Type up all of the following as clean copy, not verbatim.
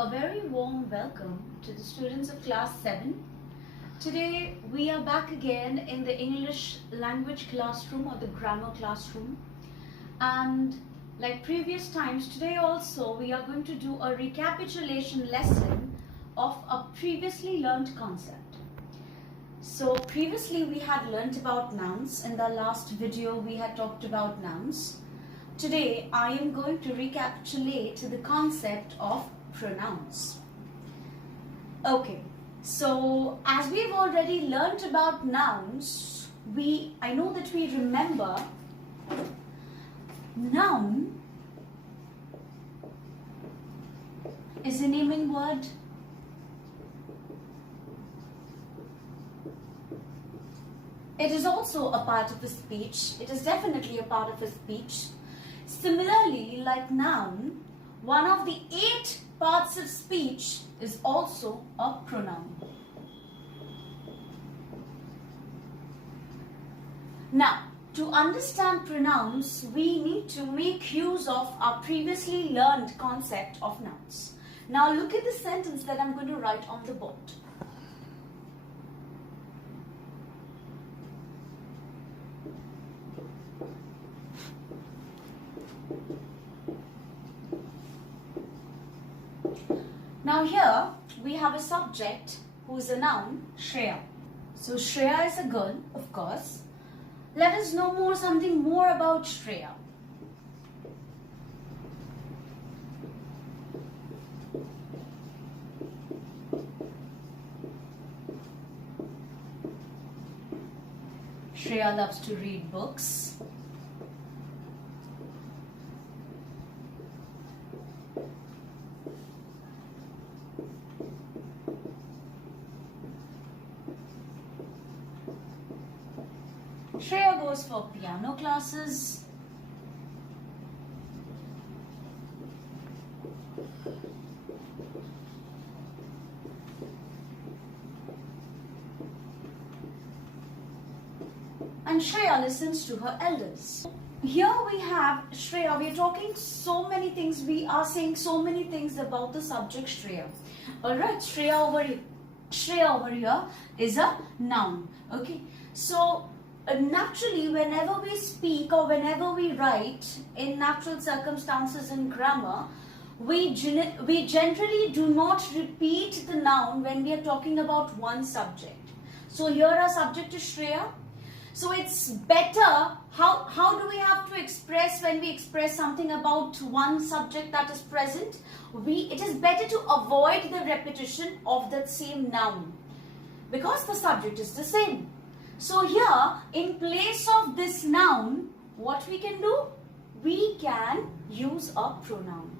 A very warm welcome to the students of Class 7. Today we are back again in the English language classroom or the grammar classroom, and like previous times, today also we are going to do a recapitulation lesson of a previously learnt concept. So previously we had learnt about nouns. In the last video we had talked about nouns. Today I am going to recapitulate the concept of pronouns. Okay, so as we've already learnt about nouns, I know that we remember noun is a naming word. It is also a part of a speech. It is definitely a part of a speech. Similarly, like noun, one of the 8 parts of speech is also a pronoun. Now, to understand pronouns, we need to make use of our previously learned concept of nouns. Now, look at the sentence that I'm going to write on the board. Now here we have a subject who is a noun, Shreya. So Shreya is a girl, of course. Let us know something more about Shreya. Shreya loves to read books. Shreya goes for piano classes. And Shreya listens to her elders. Here we have Shreya. We are talking so many things. We are saying so many things about the subject Shreya. Alright, Shreya over here is a noun. Okay, so naturally, whenever we speak or whenever we write in natural circumstances in grammar, we generally do not repeat the noun when we are talking about one subject. So here our subject is Shreya. So it's better, how do we have to express when we express something about one subject that is present? It is better to avoid the repetition of that same noun because the subject is the same. So here, in place of this noun, what we can do? We can use a pronoun.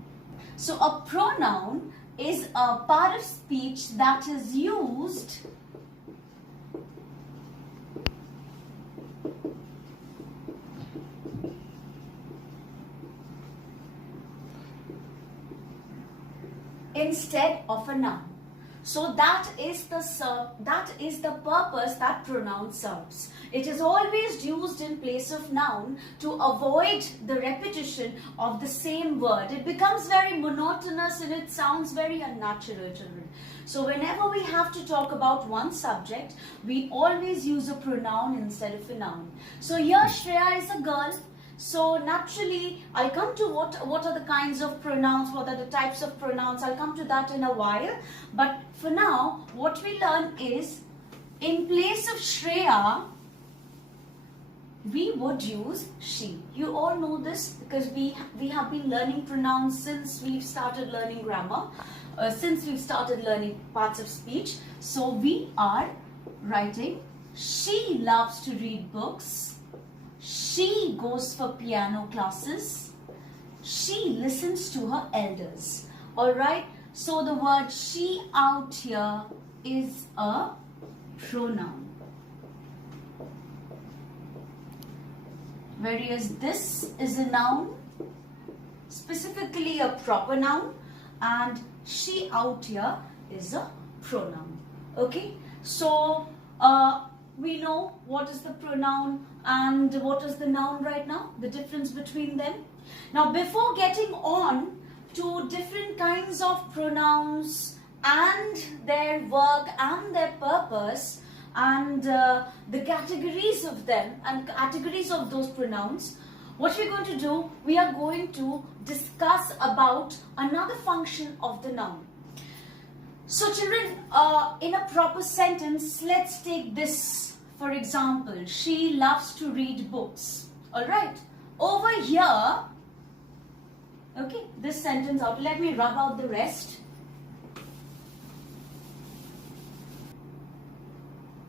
So a pronoun is a part of speech that is used instead of a noun. So that is the purpose that pronoun serves. It is always used in place of noun to avoid the repetition of the same word. It becomes very monotonous and it sounds very unnatural, children. So whenever we have to talk about one subject, we always use a pronoun instead of a noun. So here Shreya is a girl. So naturally, I'll come to what are the kinds of pronouns, what are the types of pronouns. I'll come to that in a while. But for now, what we learn is, in place of Shreya, we would use she. You all know this because we have been learning pronouns since we've started learning grammar, since we've started learning parts of speech. So we are writing, she loves to read books. She goes for piano classes. She listens to her elders. Alright, so the word she out here is a pronoun. Whereas this is a noun, specifically a proper noun, and she out here is a pronoun. Okay, so we know what is the pronoun and what is the noun right now, the difference between them. Now, before getting on to different kinds of pronouns and their work and their purpose and the categories of them and categories of those pronouns, what we're going to do, we are going to discuss about another function of the noun. So children, in a proper sentence, let's take this for example. She loves to read books. Alright, over here, okay, this sentence out. Let me rub out the rest.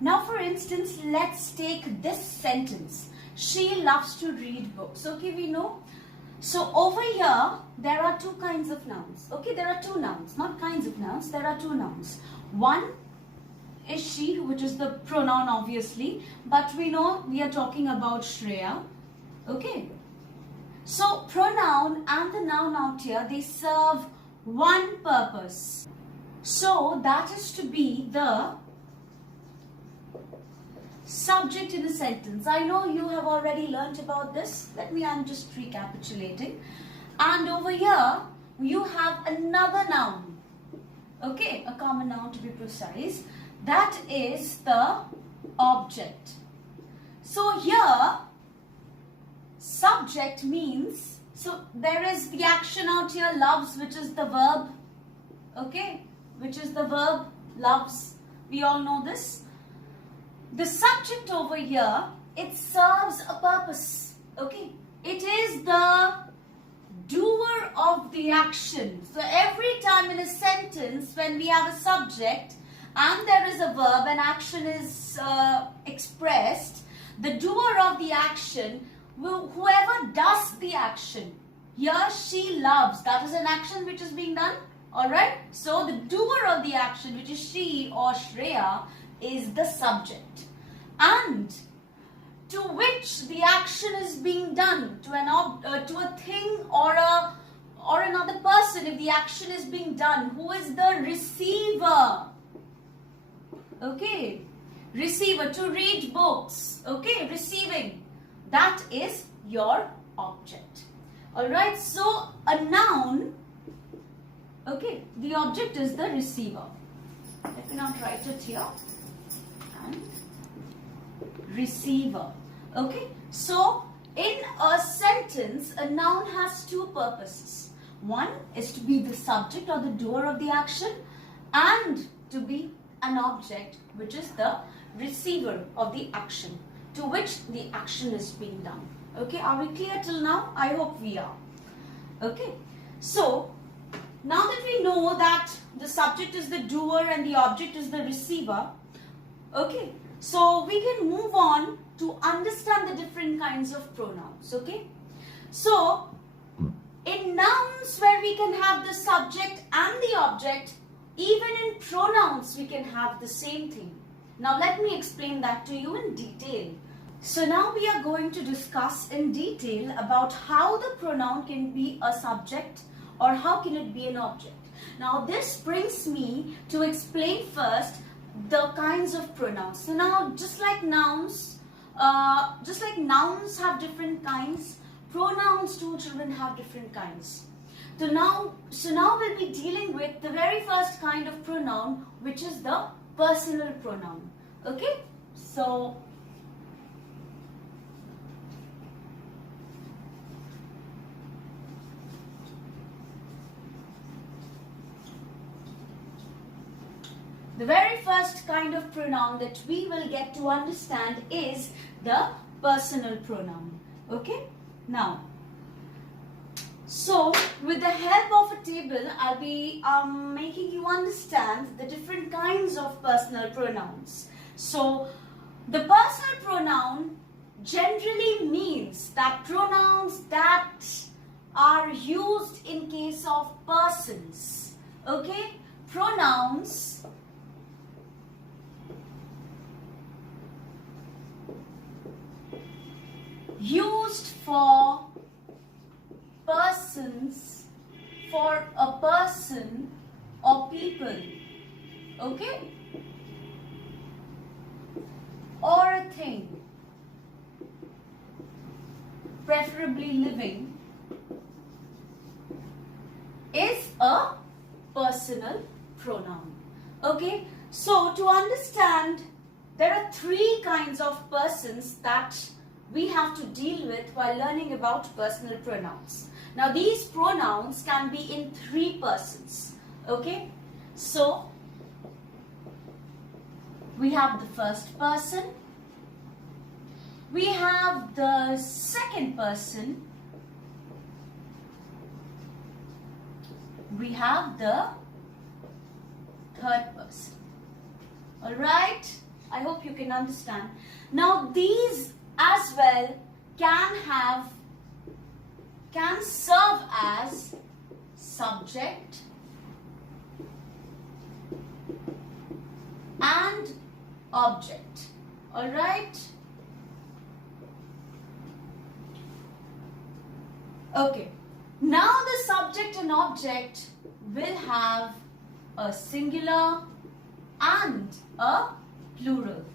Now for instance, let's take this sentence. She loves to read books. Okay, we know. So over here, there are two kinds of nouns. Okay, there are two nouns, not kinds of nouns. There are two nouns. One is she, which is the pronoun obviously. But we know we are talking about Shreya. Okay. So pronoun and the noun out here, they serve one purpose. So that is to be the subject in a sentence. I know you have already learnt about this. I'm just recapitulating. And over here, you have another noun. Okay, a common noun to be precise. That is the object. So here, subject means, so there is the action out here, loves, which is the verb. Okay, which is the verb, loves. We all know this. The subject over here, it serves a purpose. Okay, it is the doer of the action. So every time in a sentence when we have a subject and there is a verb and action is expressed, the doer of the action, whoever does the action, here she loves, that is an action which is being done. Alright, so the doer of the action, which is she or Shreya, is the subject, and to which the action is being done, to a thing or another person. If the action is being done, who is the receiver? Okay, receiver, to read books. Okay, receiving, that is your object. Alright, so a noun, okay, the object is the receiver. Let me not write it here. And receiver. Okay, so in a sentence, a noun has two purposes. One is to be the subject or the doer of the action, and to be an object, which is the receiver of the action, to which the action is being done. Okay, are we clear till now? I hope we are. Okay, so now that we know that the subject is the doer and the object is the receiver, okay, so we can move on to understand the different kinds of pronouns. Okay, so in nouns where we can have the subject and the object, even in pronouns we can have the same thing. Now let me explain that to you in detail. So now we are going to discuss in detail about how the pronoun can be a subject or how can it be an object. Now this brings me to explain first the kinds of pronouns. So now just like nouns have different kinds, pronouns too, children, have different kinds. So now we'll be dealing with the very first kind of pronoun, which is the personal pronoun. Okay, so the very first kind of pronoun that we will get to understand is the personal pronoun. Okay? Now, so with the help of a table, I'll be making you understand the different kinds of personal pronouns. So, the personal pronoun generally means that pronouns that are used in case of persons. Okay? Pronouns used for persons, for a person or people, okay, or a thing, preferably living, is a personal pronoun. Okay, so to understand, there are three kinds of persons that we have to deal with while learning about personal pronouns. Now these pronouns can be in three persons. Okay, so we have the first person, we have the second person, we have the third person. Alright, I hope you can understand. Now these as well can serve as subject and object. Alright? Okay. Now the subject and object will have a singular and a plural.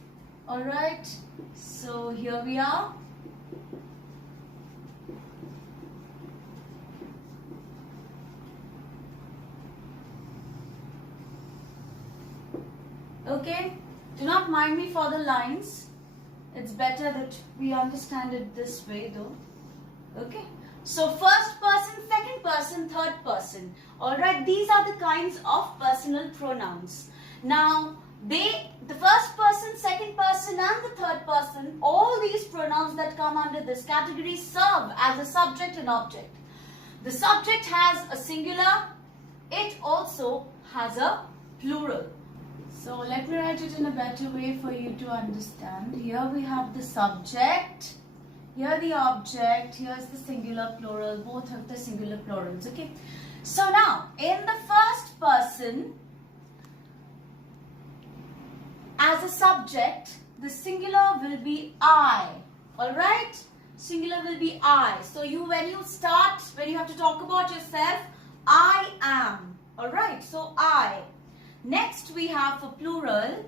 Alright? So here we are. Okay, do not mind me for the lines. It's better that we understand it this way though. Okay, so first person, second person, third person. Alright, these are the kinds of personal pronouns. Now, the first person, second person and the third person, all these pronouns that come under this category serve as a subject and object. The subject has a singular, it also has a plural. So let me write it in a better way for you to understand. Here we have the subject, here the object, here's the singular plural, both have the singular plurals, okay? So now, in the first person, as a subject, the singular will be I, alright? Singular will be I. So when you have to talk about yourself, I am, alright? So I. Next we have for plural,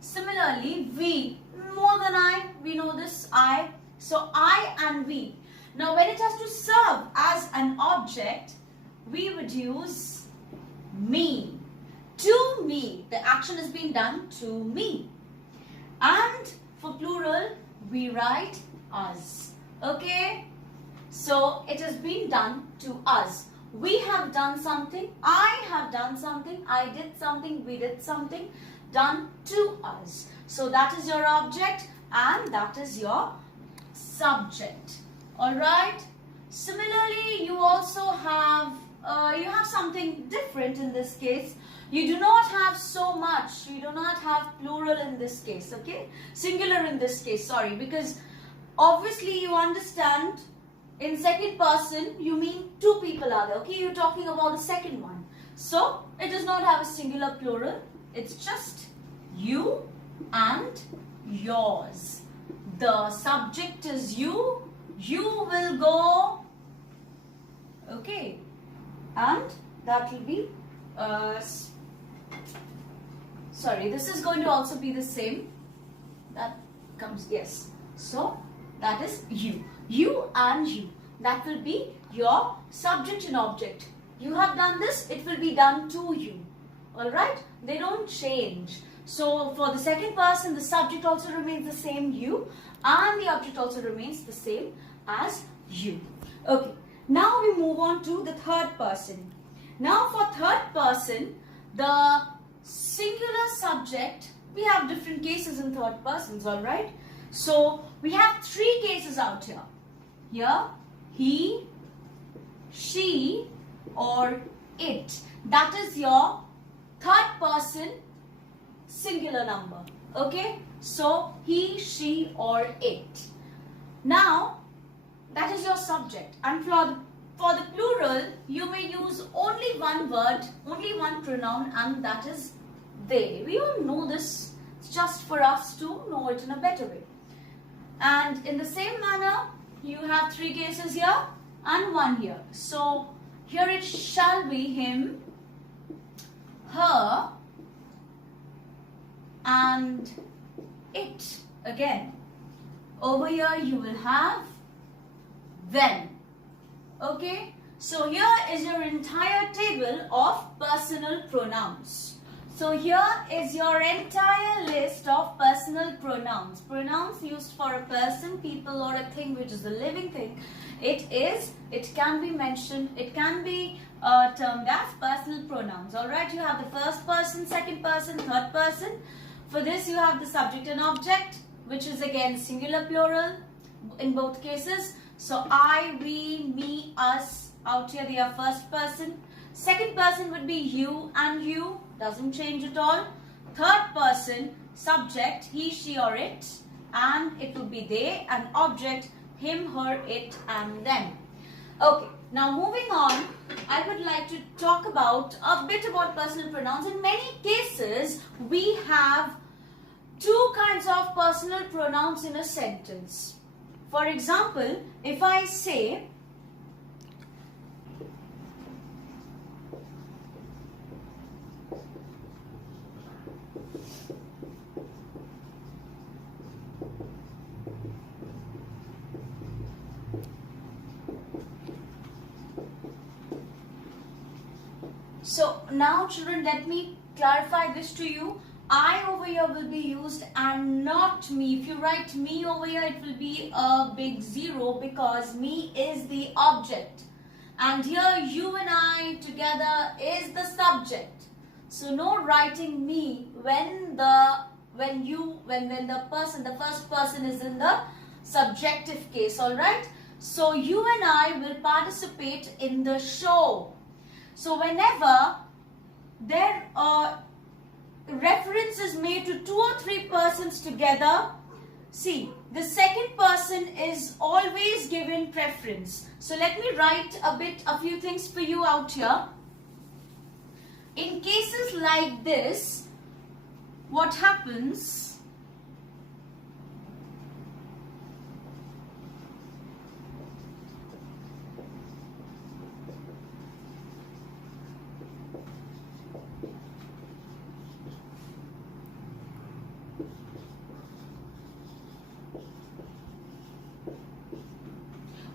similarly we, more than I, we know this I, so I and we. Now when it has to serve as an object, we would use me, to me, the action is being done to me. And for plural, we write us, okay? So it has been done to us. We have done something, I have done something, I did something, we did something, done to us. So that is your object and that is your subject. Alright? Similarly, you also have, something different in this case. You do not have so much, you do not have plural in this case, okay? Singular in this case, sorry, because obviously you understand in second person, you mean two people are there, okay? You're talking about the second one. So, it does not have a singular plural. It's just you and yours. The subject is you. You will go, okay? And that will be, sorry, this is going to also be the same. That comes, yes. So, that is you. You and you. That will be your subject and object. You have done this, it will be done to you. Alright? They don't change. So for the second person, the subject also remains the same, you, and the object also remains the same as you. Okay. Now we move on to the third person. Now for third person, the singular subject, we have different cases in third persons, alright? So we have three cases out here. Here, he, she, or it. That is your third person singular number. Okay? So, he, she, or it. Now, that is your subject. And for the plural, you may use only one word, only one pronoun, and that is they. We all know this. It's just for us to know it in a better way. And in the same manner, you have three cases here and one here. So, here it shall be him, her, and it again. Over here you will have them. Okay? So here is your entire table of personal pronouns. So here is your entire list of personal pronouns. Pronouns used for a person, people or a thing which is a living thing. It can be mentioned, it can be termed as personal pronouns. Alright, you have the first person, second person, third person. For this you have the subject and object, which is again singular plural in both cases. So I, we, me, us, out here they are first person. Second person would be you and you, doesn't change at all. Third person, subject, he, she or it, and it would be they, and object, him, her, it and them. Okay, now moving on, I would like to talk about a bit about personal pronouns. In many cases, we have two kinds of personal pronouns in a sentence. For example, if I say, so now children, let me clarify this to you. I over here will be used and not me. If you write me over here, it will be a big zero because me is the object. And here you and I together is the subject. So no writing me when the first person is in the subjective case, alright? So you and I will participate in the show. So whenever there reference is made to two or three persons together, see, the second person is always given preference. So let me write a few things for you out here. In cases like this, what happens?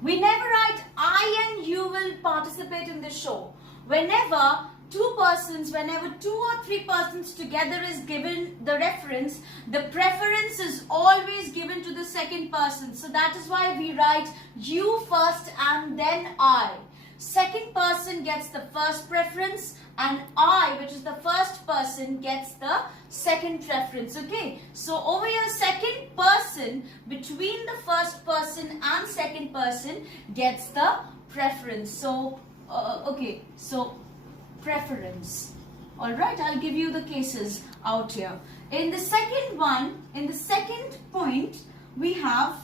We never write I and you will participate in the show. Whenever two or three persons together is given the reference, the preference is always given to the second person. So that is why we write you first and then I. Second person gets the first preference and I, which is the first person, gets the second preference. Okay, so over here second person between the first person and second person gets the preference. So okay, so preference. Alright, I'll give you the cases out here. In the second one, in the second point, we have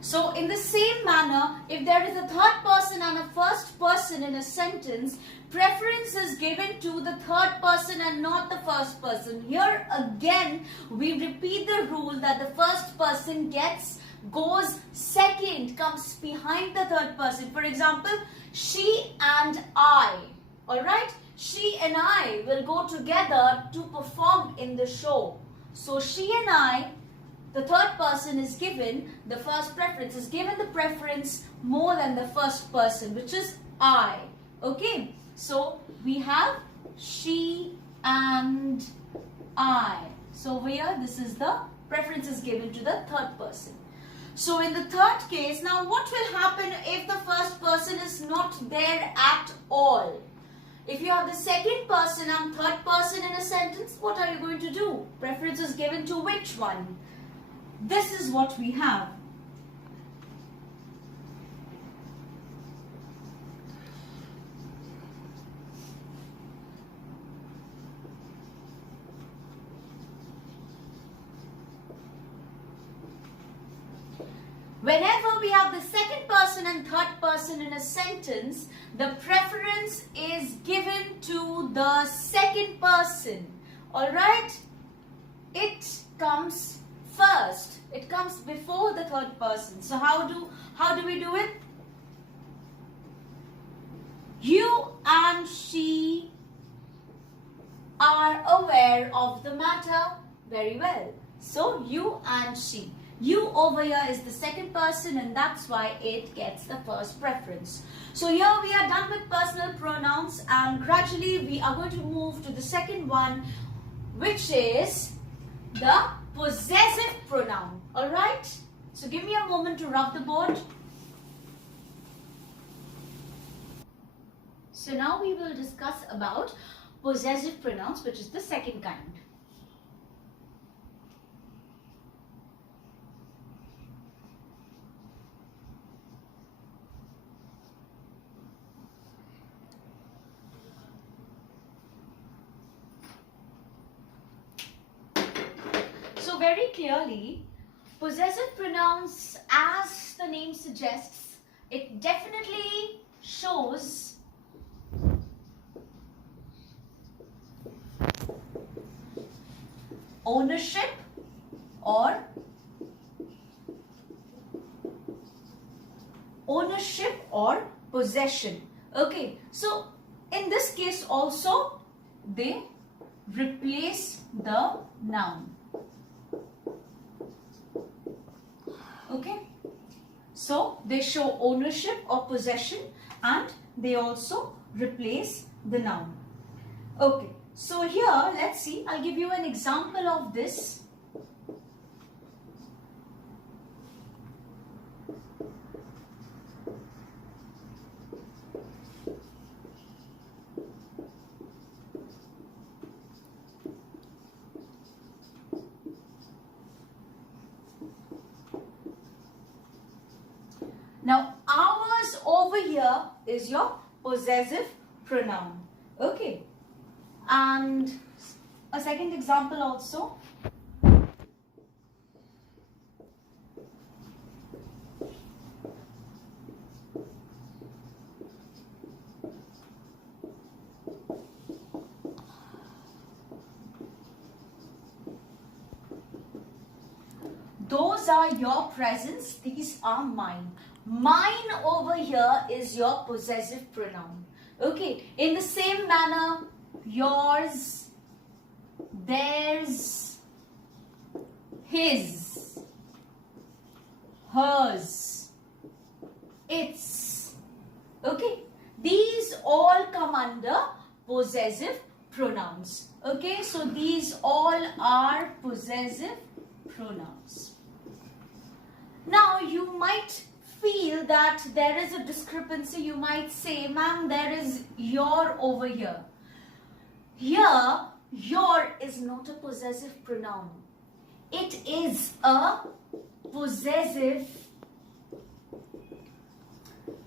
so in the same manner, if there is a third person and a first person in a sentence, preference is given to the third person and not the first person. Here again, we repeat the rule that the first person goes second, comes behind the third person. For example, she and I. Alright? She and I will go together to perform in the show. So she and I, the third person is given the first preference, is given the preference more than the first person, which is I. Okay, so we have she and I. So over here, this is the preference is given to the third person. So in the third case, now what will happen if the first person is not there at all? If you have the second person and third person in a sentence, what are you going to do? Preference is given to which one? This is what we have. Whenever we have the second person and third person in a sentence, the preference is given to the second person. Alright? It comes first. It comes before the third person. So how do we do it? You and she are aware of the matter. Very well. So you and she. You over here is the second person, and that's why it gets the first preference. So here we are done with personal pronouns, and gradually we are going to move to the second one, which is the possessive pronoun. Alright? So give me a moment to rub the board. So now we will discuss about possessive pronouns, which is the second kind. So very clearly, possessive pronouns, as the name suggests, it definitely shows ownership or possession. Okay, so in this case also they replace the noun. Okay, so they show ownership or possession, and they also replace the noun. Okay, so here let's see, I'll give you an example of this. Now, ours over here is your possessive pronoun. Okay. And a second example also. Those are your presents, these are mine. Mine over here is your possessive pronoun. Okay, in the same manner, yours, theirs, his, hers, its. Okay, these all come under possessive pronouns. Okay, so these all are possessive pronouns. Now you might feel that there is a discrepancy. You might say, ma'am, there is your over here. Here, your is not a possessive pronoun. It is a possessive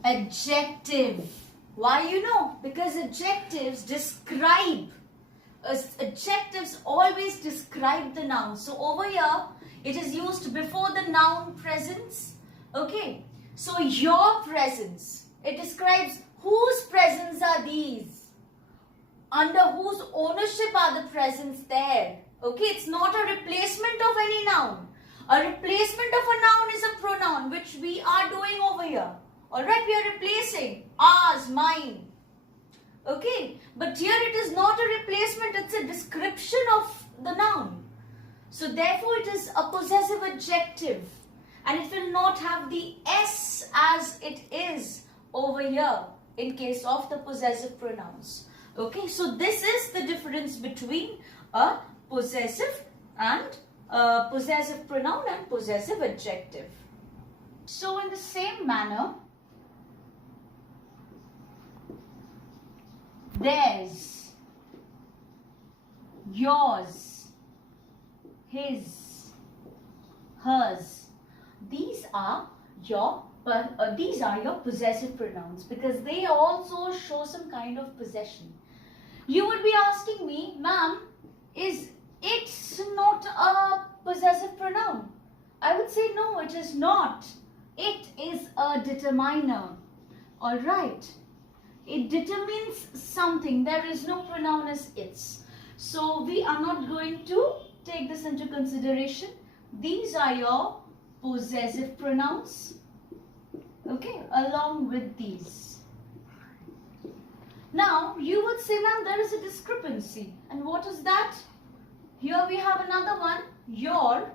adjective. Why you know? Because adjectives describe. Adjectives always describe the noun. So over here, it is used before the noun presence. Okay. So your presents, it describes whose presents are these, under whose ownership are the presents there. Okay, it's not a replacement of any noun. A replacement of a noun is a pronoun, which we are doing over here. Alright, we are replacing ours, mine. Okay, but here it is not a replacement, it's a description of the noun. So therefore it is a possessive adjective. And it will not have the S as it is over here in case of the possessive pronouns. Okay, so this is the difference between a possessive pronoun and possessive adjective. So in the same manner, theirs, yours, his, hers. These are your possessive pronouns because they also show some kind of possession. You would be asking me, ma'am, is it not a possessive pronoun? I would say no, it is not. It is a determiner. Alright. It determines something. There is no pronoun as its. So we are not going to take this into consideration. These are your possessive pronouns, okay, along with these. Now, you would say, ma'am, there is a discrepancy. And what is that? Here we have another one, your.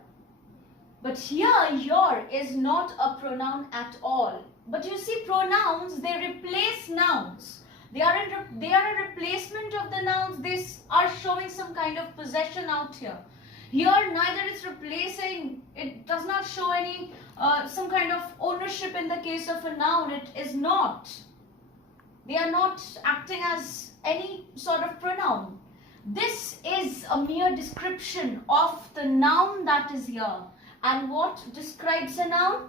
But here, your is not a pronoun at all. But you see, pronouns, they replace nouns. They are a replacement of the nouns. They are showing some kind of possession out here. Here, neither is replacing, it does not show any, some kind of ownership in the case of a noun. It is not. They are not acting as any sort of pronoun. This is a mere description of the noun that is here. And what describes a noun?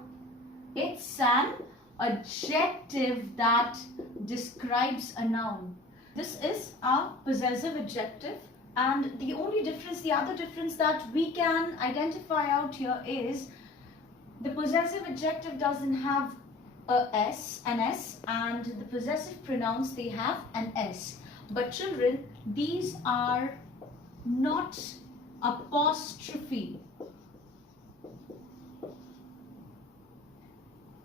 It's an adjective that describes a noun. This is a possessive adjective, and the other difference that we can identify out here is the possessive adjective doesn't have an S, and the possessive pronouns, they have an S. But children, these are not apostrophe.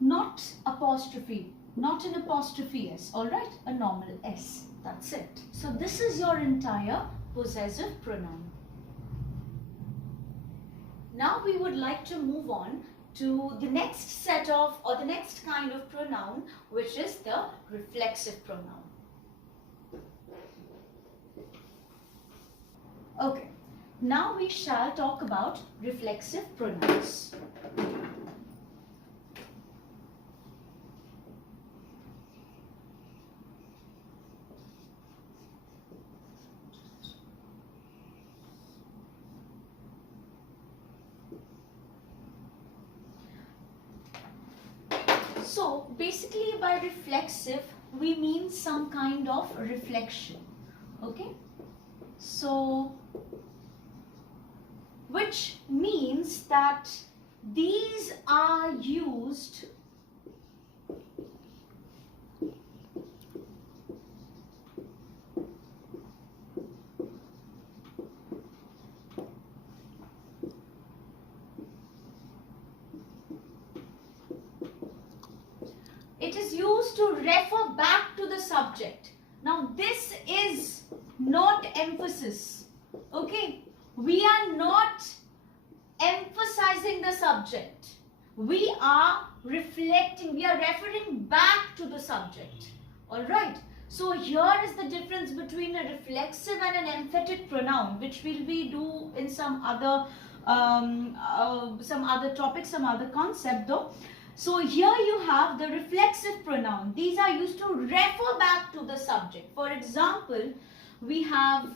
Not apostrophe, not an apostrophe S, alright? A normal S, that's it. So this is your entire possessive pronoun. Now we would like to move on to the next set of, or the next kind of pronoun, which is the reflexive pronoun. Okay, now we shall talk about reflexive pronouns. So basically by reflexive, we mean some kind of reflection, okay? So, which means that these are used to refer back to the subject. Now this is not emphasis, okay? We are not emphasizing the subject. We are reflecting, we are referring back to the subject, alright? So here is the difference between a reflexive and an emphatic pronoun, which will we do in some other topic, some other concept though. So here you have the reflexive pronoun. These are used to refer back to the subject. For example, we have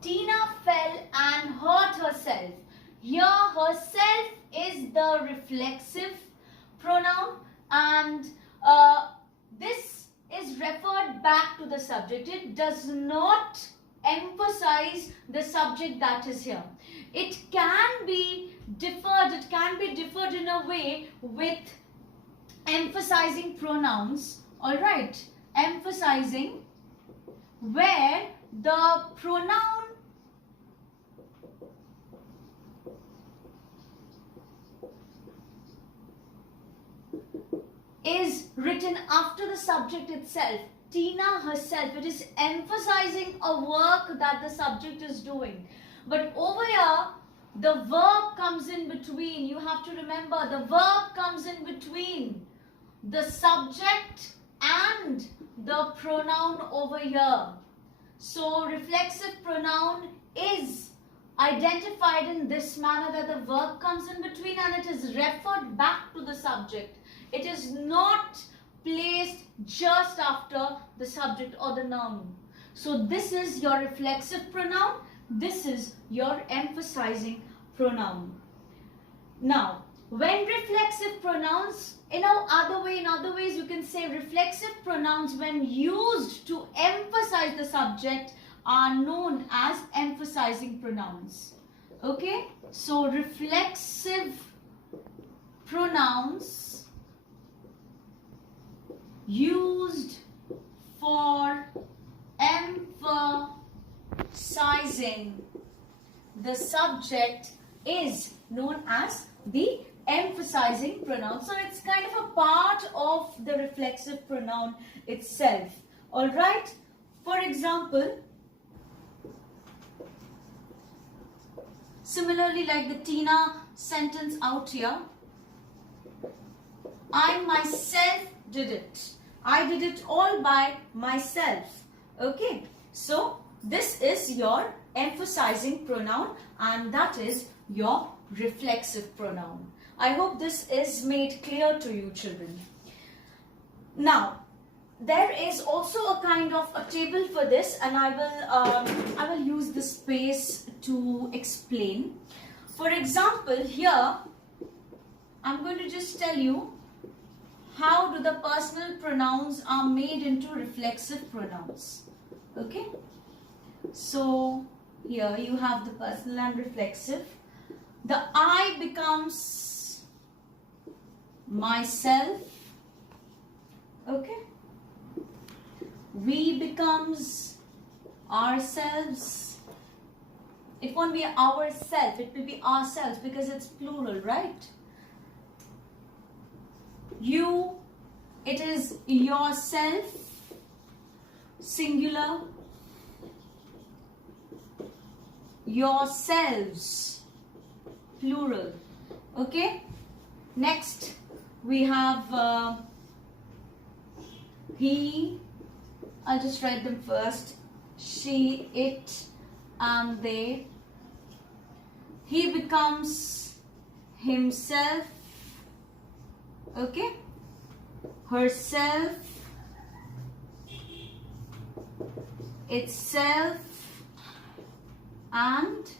Tina fell and hurt herself. Here herself is the reflexive pronoun, and this is referred back to the subject. It does not emphasize the subject that is here. It can be differed in a way with emphasizing pronouns, alright, emphasizing, where the pronoun is written after the subject itself. Tina herself, it is emphasizing a work that the subject is doing. But over here, the verb comes in between. You have to remember, the verb comes in between the subject and the pronoun over here. So reflexive pronoun is identified in this manner, that the verb comes in between and it is referred back to the subject. It is not placed just after the subject or the noun. So this is your reflexive pronoun. This is your emphasizing pronoun. Now, when reflexive pronouns, in other ways you can say reflexive pronouns when used to emphasize the subject are known as emphasizing pronouns. Okay? So reflexive pronouns used for emphasizing the subject is known as the emphasizing pronoun. So it's kind of a part of the reflexive pronoun itself. Alright? For example, similarly like the Tina sentence out here, I myself did it. I did it all by myself. Okay? So this is your emphasizing pronoun and that is your reflexive pronoun. I hope this is made clear to you, children. Now, there is also a kind of a table for this and I will use the space to explain. For example, here I'm going to just tell you how do the personal pronouns are made into reflexive pronouns. Okay? So here you have the personal and reflexive. The I becomes myself. Okay? We becomes ourselves. It won't be ourself, it will be ourselves because it's plural, right? You, it is yourself, singular. Yourselves, plural. Okay? Next, we have he. I'll just write them first. She, it, and they. He becomes himself. Okay? Herself. Itself. And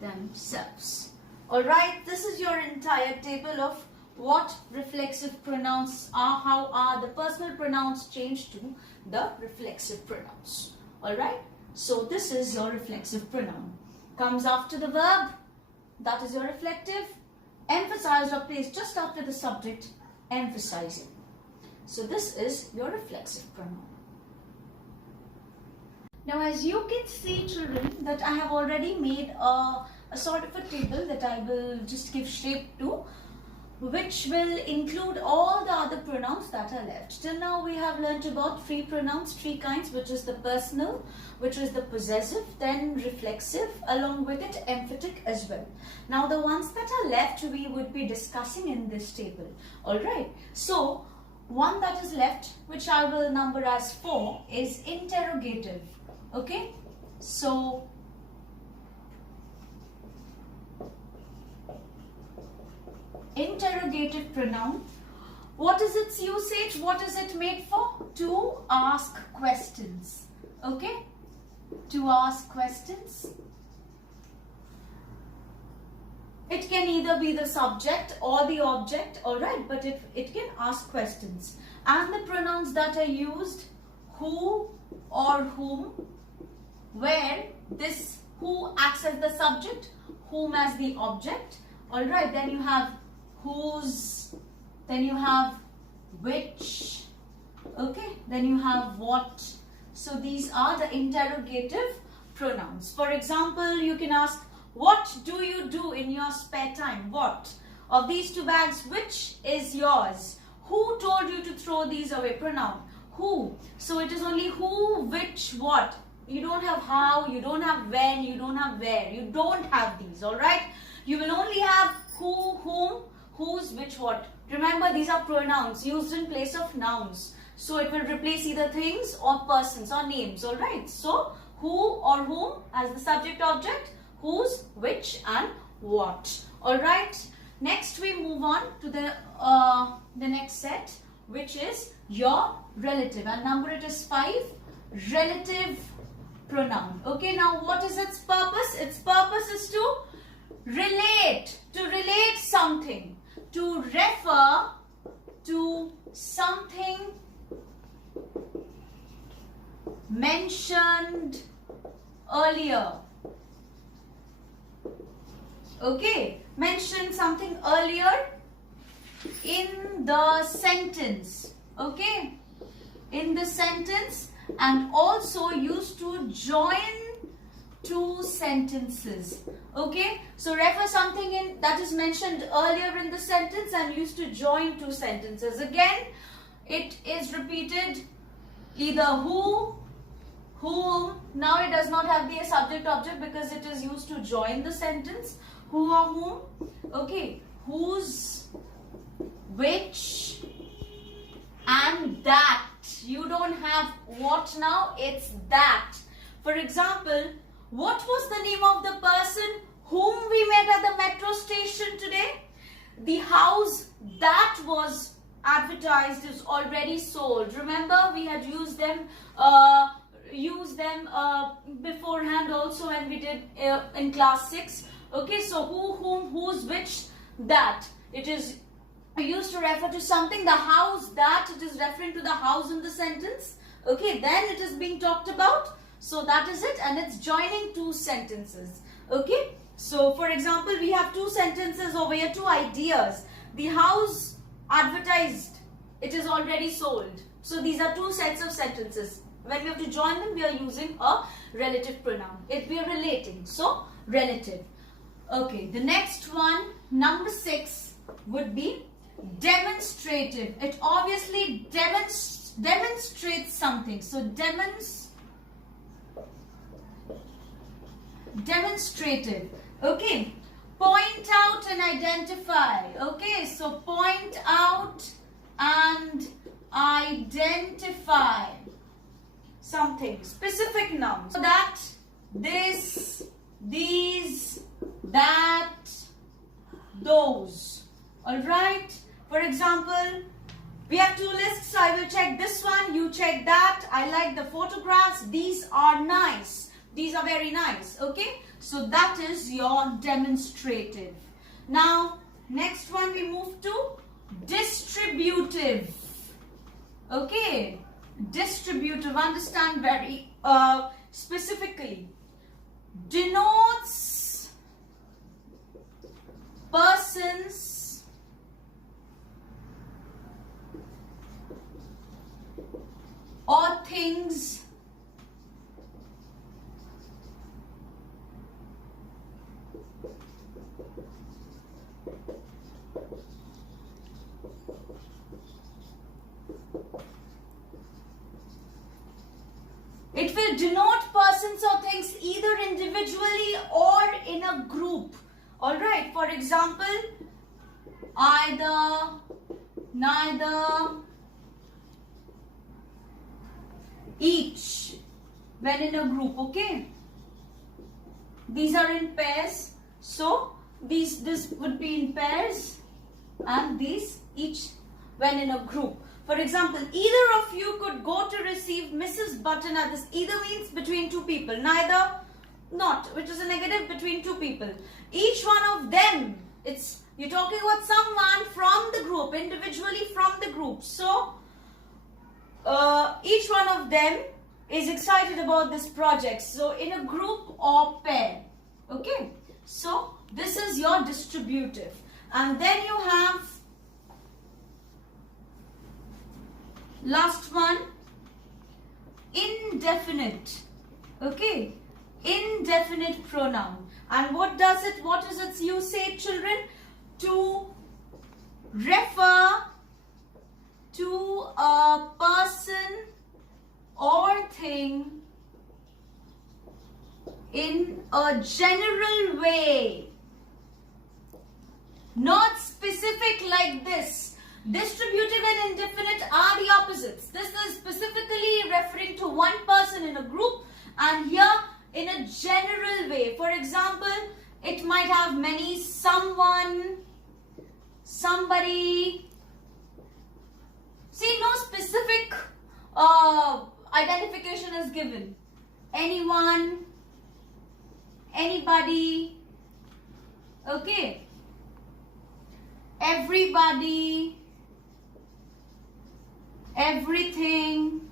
themselves. Alright, this is your entire table of what reflexive pronouns are, how are the personal pronouns changed to the reflexive pronouns. Alright, so this is your reflexive pronoun. Comes after the verb, that is your reflective, emphasized or placed just after the subject, emphasizing. So this is your reflexive pronoun. Now as you can see, children, that I have already made a sort of a table that I will just give shape to, which will include all the other pronouns that are left. Till now we have learnt about three pronouns, three kinds, which is the personal, which is the possessive, then reflexive, along with it emphatic as well. Now the ones that are left we would be discussing in this table. Alright, so one that is left, which I will number as 4, is interrogative. Okay, so interrogative pronoun, what is its usage? What is it made for? To ask questions. Okay, to ask questions. It can either be the subject or the object, alright, but it can ask questions. And the pronouns that are used, who or whom, where this who acts as the subject, whom as the object. Alright, then you have whose, then you have which, okay, then you have what. So these are the interrogative pronouns. For example, you can ask, what do you do in your spare time? What? Of these two bags, which is yours? Who told you to throw these away? Pronoun. Who. So it is only who, which, what. You don't have how, you don't have when, you don't have where. You don't have these, alright? You will only have who, whom, whose, which, what. Remember, these are pronouns used in place of nouns. So it will replace either things or persons or names, alright? So who or whom as the subject object, whose, which and what. Alright? Next we move on to the next set, which is your relative, and number it is 5, relative pronoun. Okay, now what is its purpose? Its purpose is to relate something, to refer to something mentioned earlier. Okay, mention something earlier in the sentence. Okay, in the sentence and also used to join two sentences. Okay, so refer something in that is mentioned earlier in the sentence and used to join two sentences. Again, it is repeated either who, whom. Now it does not have the subject object because it is used to join the sentence. Who or whom. Okay, whose, which, and that. You don't have what now, it's that. For example, what was the name of the person whom we met at the metro station today? The house that was advertised is already sold. Remember, we had used them beforehand also when we did in class 6. Okay, so who, whom, whose, which, that. It is used to refer to something. The house that, it is referring to the house in the sentence. Okay, then it is being talked about. So that is it, and it's joining two sentences. Okay, so for example, we have two sentences over here, two ideas. The house advertised, it is already sold. So these are two sets of sentences. When we have to join them, we are using a relative pronoun. If we are relating, so relative. Okay, the next one, number 6, would be demonstrative. It obviously demonstrates something. So demonstrative. Okay, point out and identify. Okay, so point out and identify something. Specific nouns. So that, this, these, that, those. Alright. For example, we have two lists. So I will check this one, you check that. I like the photographs. These are nice. These are very nice. Okay. So that is your demonstrative. Now, next one we move to distributive. Okay. Distributive. Understand very specifically. Denotes persons or things it will denote persons or things either individually or in a group. Alright, for example, either, neither, each, when in a group. Okay, these are in pairs, so this would be in pairs, and these each when in a group. For example, either of you could go to receive Mrs. Button at this. Either means between two people. Neither, not, which is a negative, between two people. Each one of them, it's you're talking about someone from the group, individually from the group. So each one of them is excited about this project. So in a group or pair. Okay, so this is your distributive. And then you have last one, indefinite. Okay, indefinite pronoun. And what does it, what is its usage, children? To refer to a person or thing in a general way, not specific like this. Distributive and indefinite are the opposites. This is specifically referring to one person in a group, and here in a general way. For example, it might have many, someone, somebody. See, no specific identification is given. Anyone, anybody, okay, everybody, everything,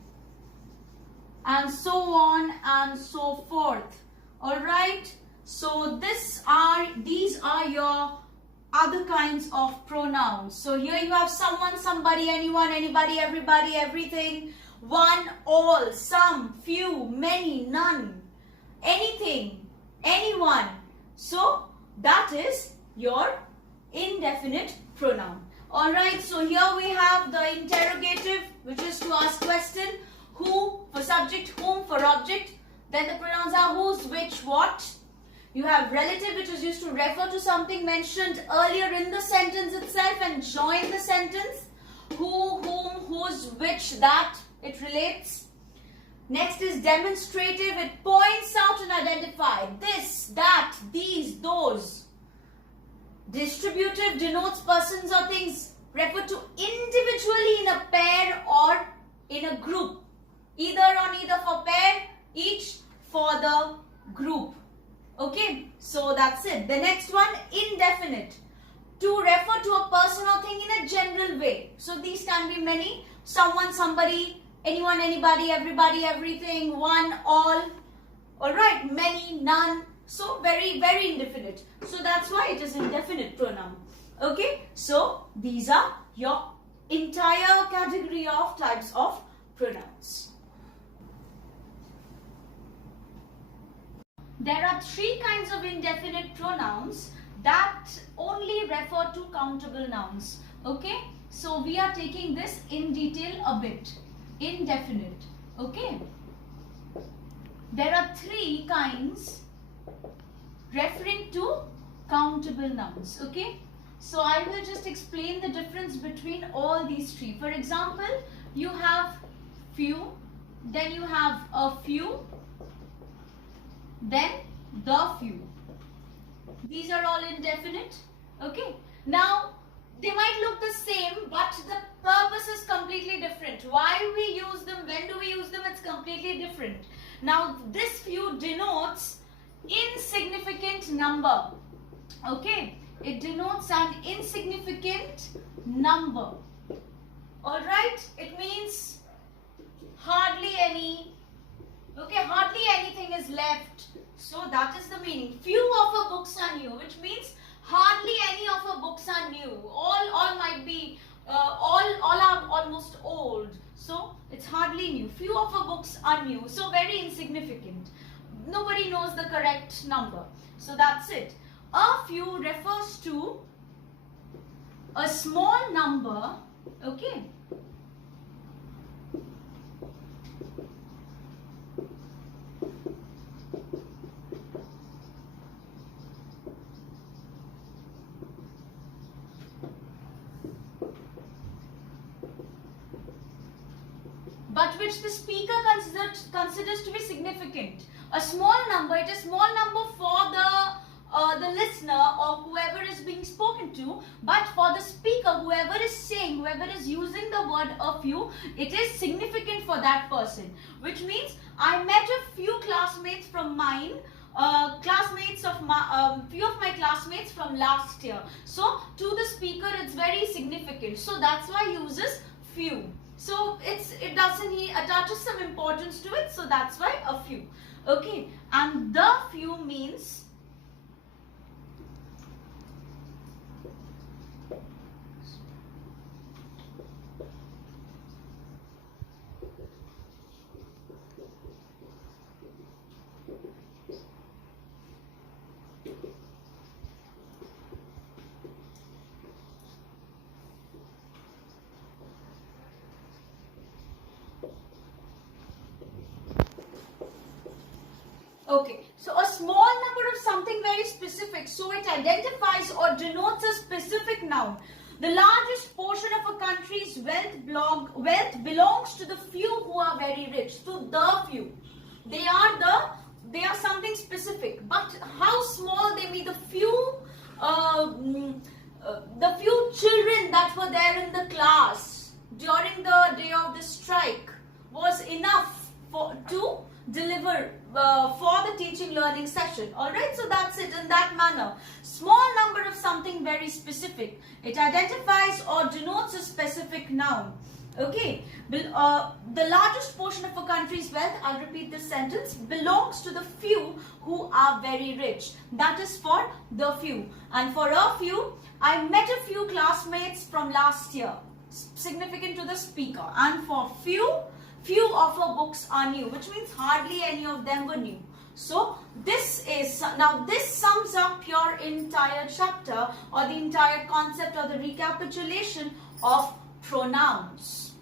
and so on and so forth. Alright, so these are your other kinds of pronouns. So here you have someone, somebody, anyone, anybody, everybody, everything. one, all, some, few, many, none, anything, anyone. So that is your indefinite pronoun. Alright, so here we have the interrogative, which is to ask question. Who for subject, whom for object. Then the pronouns are whose, which, what. You have relative, which is used to refer to something mentioned earlier in the sentence itself and join the sentence. Who, whom, whose, which, that. It relates. Next is demonstrative. It points out and identifies this, that, these, those. Distributive denotes persons or things referred to individually in a pair or in a group. Either for pair, each for the group. Okay, so that's it. The next one, indefinite. To refer to a person or thing in a general way. So these can be many. Someone, somebody, anyone, anybody, everybody, everything, one, all. Alright, many, none. So very, very indefinite. So that's why it is indefinite pronoun. Okay, so these are your entire category of types of pronouns. There are three kinds of indefinite pronouns that only refer to countable nouns. Okay, so we are taking this in detail a bit. Indefinite. Okay, there are three kinds referring to countable nouns. Okay, so I will just explain the difference between all these three. For example, you have few, then you have a few, then the few. These are all indefinite. Okay, now they might look the same, but the purpose is completely different. Why we use them, when do we use them, it's completely different. Now this few denotes insignificant number. Okay, it denotes an insignificant number. Alright, it means hardly any. Okay, hardly anything is left. So that is the meaning. Few of our books are new, which means hardly any of our books are new. All might be, all are almost old. So it's hardly new. Few of our books are new. So very insignificant. Nobody knows the correct number. So that's it. A few refers to a small number. Okay. But which the speaker considers to be significant. A small number, it is small number for the listener or whoever is being spoken to, but for the speaker, whoever is saying, whoever is using the word a few, it is significant for that person. Which means I met a few classmates from mine, few of my classmates from last year. So to the speaker, it's very significant. So that's why he uses few. So it attaches some importance to it. So that's why a few. Okay, and the few means okay, so a small number of something very specific, so it identifies or denotes a specific noun. The largest portion of a country's wealth belongs to the few who are very rich, to the few. They are something specific, but how small they be, the few children that were there in the class during the day of the strike was enough to deliver for the teaching learning session. Alright, so that's it in that manner. Small number of something very specific. It identifies or denotes a specific noun. Okay, the largest portion of a country's wealth, I'll repeat this sentence, belongs to the few who are very rich. That is for the few. And for a few, I met a few classmates from last year. Significant to the speaker. And for few few of her books are new, which means hardly any of them were new. So this sums up your entire chapter or the entire concept or the recapitulation of pronouns.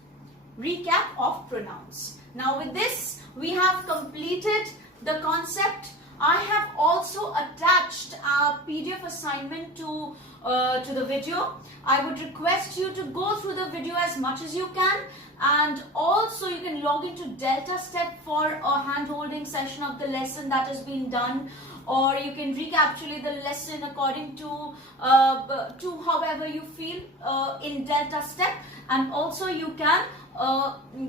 Recap of pronouns. Now with this, we have completed the concept. I have also attached a PDF assignment to the video. I would request you to go through the video as much as you can, and also you can log into Delta Step for a hand-holding session of the lesson that has been done, or you can recapitulate the lesson according to however you feel in Delta Step, and also you can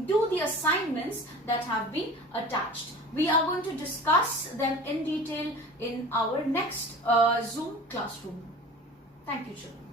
do the assignments that have been attached. We are going to discuss them in detail in our next Zoom classroom. Thank you, children.